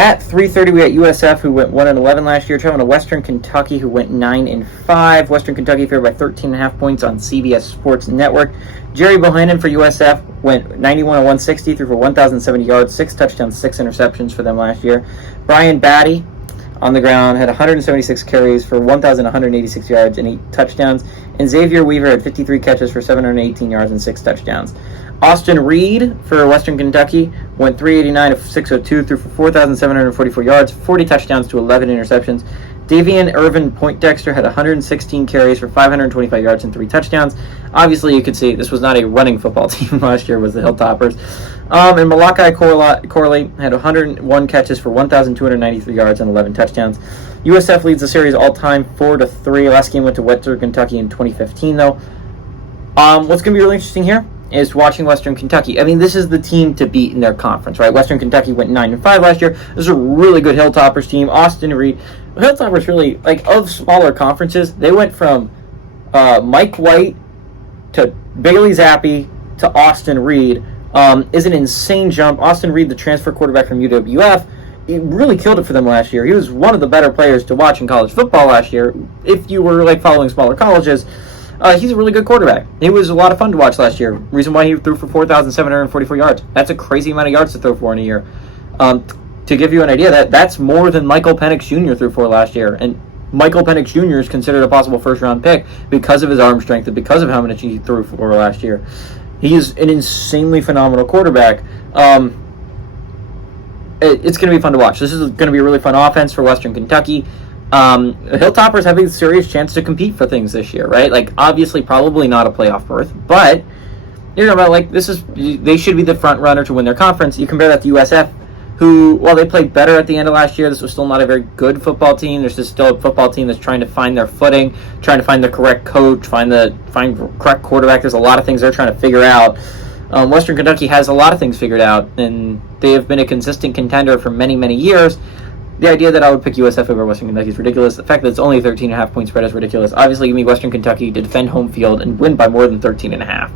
At 3:30, we got USF, who went 1-11 last year, traveling to Western Kentucky, who went 9-5. Western Kentucky favored by 13.5 points on CBS Sports Network. Jerry Bohannon for USF went 91-160, threw for 1,070 yards, 6 touchdowns, 6 interceptions for them last year. Brian Batty on the ground had 176 carries for 1,186 yards and 8 touchdowns. And Xavier Weaver had 53 catches for 718 yards and 6 touchdowns. Austin Reed for Western Kentucky went 389-602, threw for 4,744 yards, 40 touchdowns to 11 interceptions. Davian Irvin Poindexter had 116 carries for 525 yards and 3 touchdowns. Obviously, you could see this was not a running football team last year, was the Hilltoppers. And Malachi Corley had 101 catches for 1,293 yards and 11 touchdowns. USF leads the series all-time 4-3. Last game went to Western Kentucky in 2015, though. What's going to be really interesting here is watching Western Kentucky. I mean, this is the team to beat in their conference, right? Western Kentucky went 9-5 last year. This is a really good Hilltoppers team. Austin Reed. The Hilltoppers really, like, of smaller conferences, they went from Mike White to Bailey Zappi to Austin Reed. Is an insane jump. Austin Reed, the transfer quarterback from UWF, it really killed it for them last year. He was one of the better players to watch in college football last year. If you were, like, following smaller colleges, he's a really good quarterback. He was a lot of fun to watch last year. Reason why he threw for 4,744 yards. That's a crazy amount of yards to throw for in a year. To give you an idea, that's more than Michael Penix Jr. threw for last year. And Michael Penix Jr. is considered a possible first-round pick because of his arm strength and because of how much he threw for last year. He is an insanely phenomenal quarterback. It's going to be fun to watch. This is going to be a really fun offense for Western Kentucky. Hilltoppers have a serious chance to compete for things this year, right? Like, obviously, probably not a playoff berth, but you're talking about, like, they should be the front runner to win their conference. You compare that to USF, who, while they played better at the end of last year, this was still not a very good football team. There's just still a football team that's trying to find their footing, trying to find the correct coach, find correct quarterback. There's a lot of things they're trying to figure out. Western Kentucky has a lot of things figured out, and they have been a consistent contender for many, many years. The idea that I would pick USF over Western Kentucky is ridiculous. The fact that it's only a 13.5 point spread is ridiculous. Obviously, give me Western Kentucky to defend home field and win by more than 13.5.